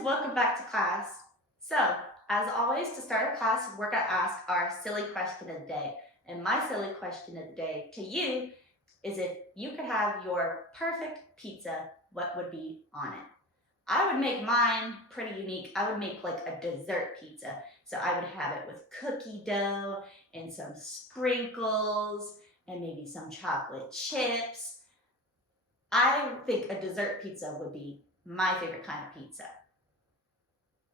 friends, welcome back to class. So, as always, to start our class, we're going to ask our silly question of the day. And my silly question of the day to you is, if you could have your perfect pizza, what would be on it? I would make mine pretty unique. I would make like a dessert pizza. So I would have it with cookie dough and some sprinkles and maybe some chocolate chips. I think a dessert pizza would be my favorite kind of pizza.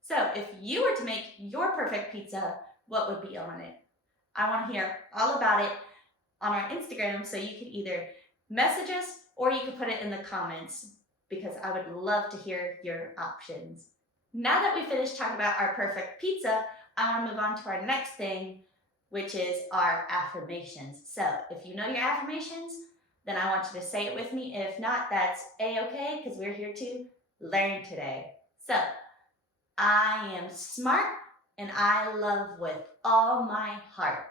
So if you were to make your perfect pizza, what would be on it? I want to hear all about it on our Instagram, so you can either message us or you can put it in the comments, because I would love to hear your options. Now that we finished talking about our perfect pizza, I want to move on to our next thing, which is our affirmations. So if you know your affirmations, then I want you to say it with me. If not, that's a-okay, because we're here to learn today. So, I am smart and I love with all my heart.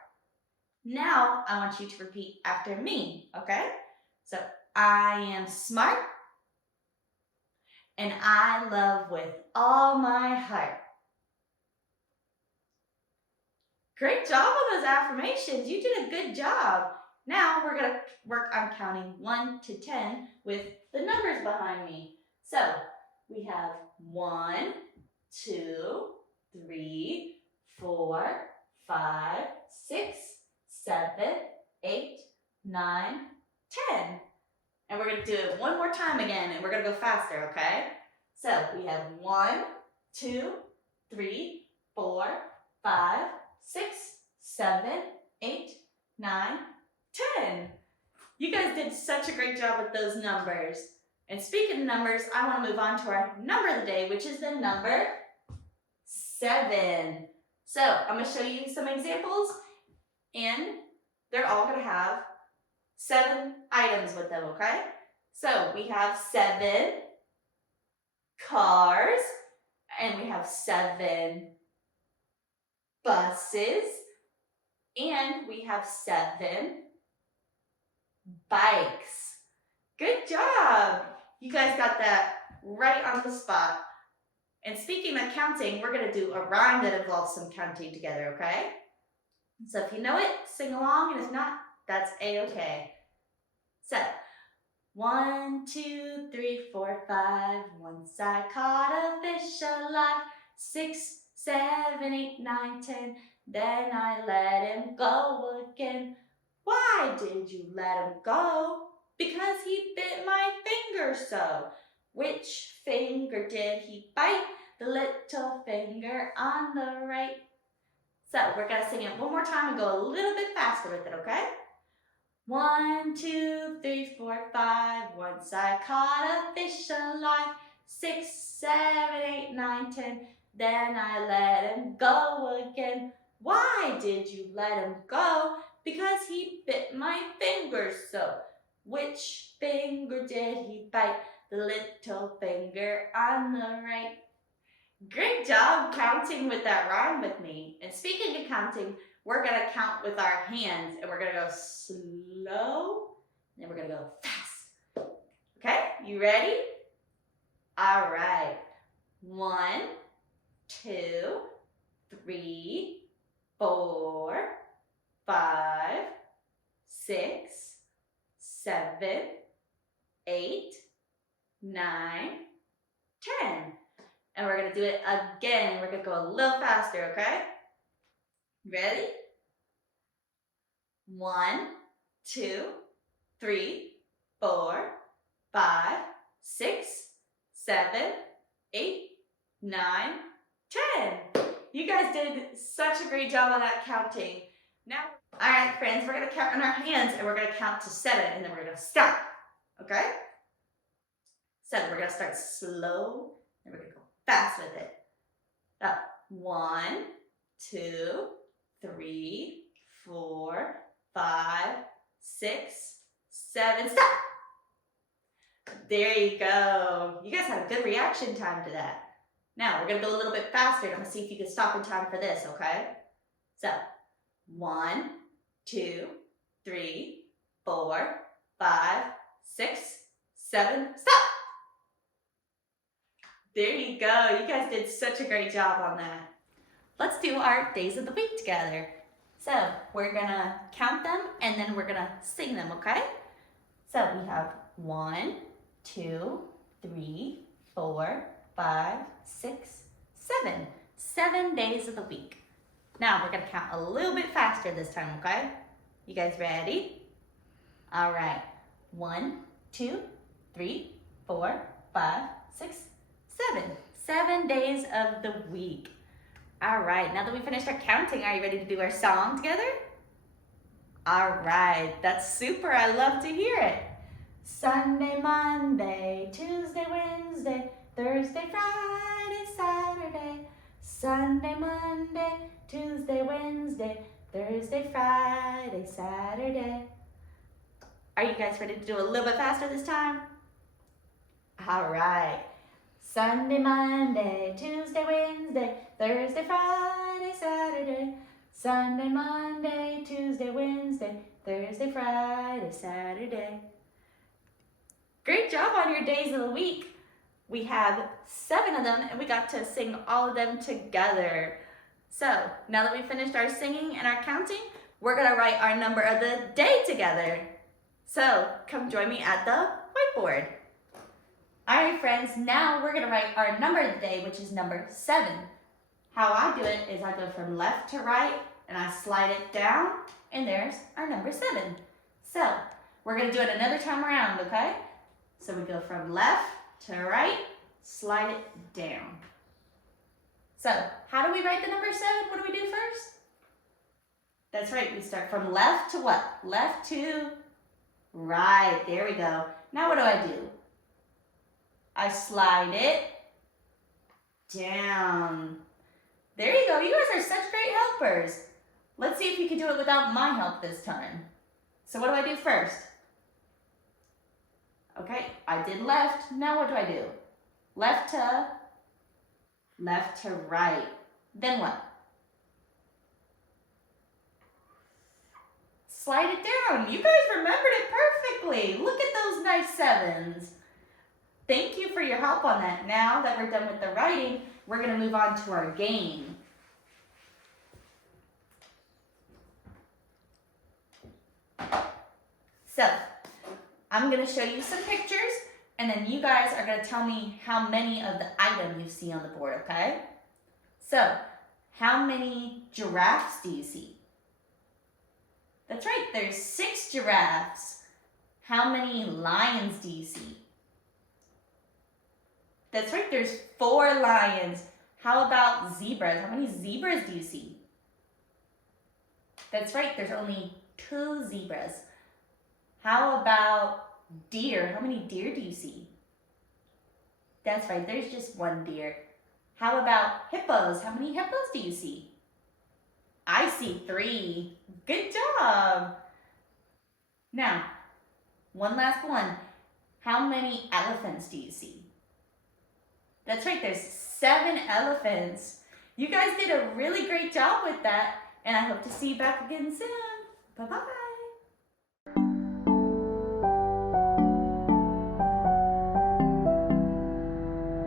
Now I want you to repeat after me, okay? So, I am smart and I love with all my heart. Great job on those affirmations. You did a good job. Now we're going to work on counting 1 to 10 with the numbers behind me. So, we have 1, 2, 3, 4, 5, 6, 7, 8, 9, 10. And we're going to do it one more time again, and we're going to go faster, okay? So we have 1, 2, 3, 4, 5, 6, 7, 8, 9, 10. You guys did such a great job with those numbers. And speaking of numbers, I want to move on to our number of the day, which is the number 7. So I'm going to show you some examples, and they're all going to have 7 items with them, okay? So we have 7 cars, and we have 7 buses, and we have 7 bikes. Good job! You guys got that right on the spot. And speaking of counting, we're going to do a rhyme that involves some counting together, okay? So if you know it, sing along, and if not, that's a-okay. So, 1, 2, 3, 4, 5. Once I caught a fish alive. 6, 7, 8, 9, 10. Then I let him go again. Why did you let him go? Because he bit my finger so. Which finger did he bite? The little finger on the right. So we're going to sing it one more time and go a little bit faster with it, okay? 1, 2, 3, 4, 5. Once I caught a fish alive. 6, 7, 8, 9, 10. Then I let him go again. Why did you let him go? Because he bit my finger so. Which finger did he bite? The little finger on the right. Great job counting with that rhyme with me. And speaking of counting, we're going to count with our hands, and we're going to go slow, and then we're going to go fast. Okay, you ready? All right. 1, 2, 3, 4, 5, 6, 7, 8, 9, 10. And we're going to do it again. We're going to go a little faster, okay? Ready? 1, 2, 3, 4, 5, 6, 7, 8, 9, 10. You guys did such a great job on that counting. Now, all right, friends, we're going to count on our hands, and we're going to count to 7, and then we're going to stop, okay? So we're going to start slow, and we're going to go fast with it. Up. 1, 2, 3, 4, 5, 6, 7, stop! There you go. You guys had a good reaction time to that. Now, we're going to go a little bit faster, and I'm going to see if you can stop in time for this, okay? So, 1, 2, 3, 4, 5, 6, 7, stop! There you go. You guys did such a great job on that. Let's do our days of the week together. So we're gonna count them and then we're gonna sing them, okay? So we have 1, 2, 3, 4, 5, 6, 7. 7 days of the week. Now we're gonna count a little bit faster this time, okay? You guys ready? All right. 1, 2, 3, 4, 5, 6, 7. 7 days of the week. All right, now that we finished our counting, are you ready to do our song together? All right, that's super. I love to hear it. Sunday, Monday, Tuesday, Wednesday, Thursday, Friday, Saturday. Sunday, Monday, Tuesday, Wednesday, Thursday, Friday, Saturday. Are you guys ready to do a little bit faster this time? All right. Sunday, Monday, Tuesday, Wednesday, Thursday, Friday, Saturday. Sunday, Monday, Tuesday, Wednesday, Thursday, Friday, Saturday. Great job on your days of the week. We have 7 of them and we got to sing all of them together. So now that we finished our singing and our counting, we're gonna write our number of the day together. So come join me at the whiteboard. All right, friends, now we're gonna write our number of the day, which is number 7. How I do it is I go from left to right and I slide it down and there's our number 7. So we're gonna do it another time around, okay? So we go from left to right, slide it down. So how do we write the number 7? What do we do first? That's right, we start from left to what? Left to right, there we go. Now what do? I slide it down. There you go, you guys are such great helpers. Let's see if you can do it without my help this time. So what do I do first? Okay, I did left, now what do? Left to right. Then what? Slide it down. You guys remembered it perfectly. Look at those nice 7s. Thank you for your help on that. Now that we're done with the writing, we're gonna move on to our game. So, I'm gonna show you some pictures and then you guys are gonna tell me how many of the item you see on the board, okay? So, how many giraffes do you see? That's right, there's 6 giraffes. How many lions do you see? That's right, there's 4 lions. How about zebras? How many zebras do you see? That's right, there's only 2 zebras. How about deer? How many deer do you see? That's right, there's just 1 deer. How about hippos? How many hippos do you see? I see 3. Good job. Now, one last one. How many elephants do you see? That's right, there's 7 elephants. You guys did a really great job with that, and I hope to see you back again soon. Bye-bye.